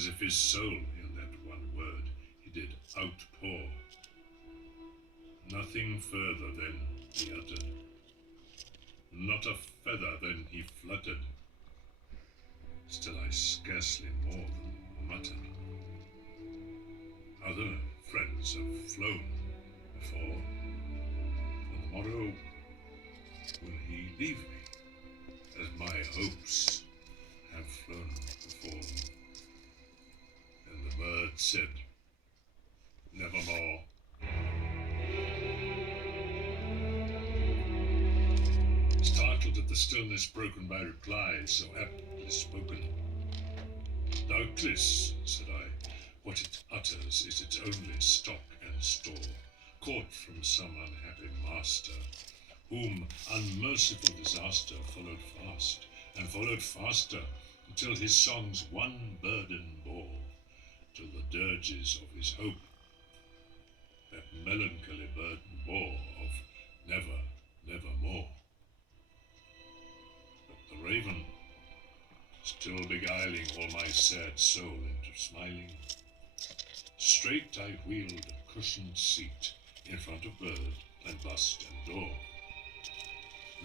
as if his soul in that one word he did outpour. Nothing further then he uttered, not a feather then he fluttered. Still I scarcely more than muttered. Other friends have flown before. On the morrow will he leave me, as my hopes have flown before. And the bird said, nevermore. Startled at the stillness broken by replies so aptly spoken. Doubtless, said I, what it utters is its only stock and store, caught from some unhappy master, whom unmerciful disaster followed fast, and followed faster, until his songs one burden bore, till the dirges of his hope that melancholy burden bore of never, nevermore. But the raven, still beguiling all my sad soul into smiling, straight I wheeled a cushioned seat in front of bird and bust and door.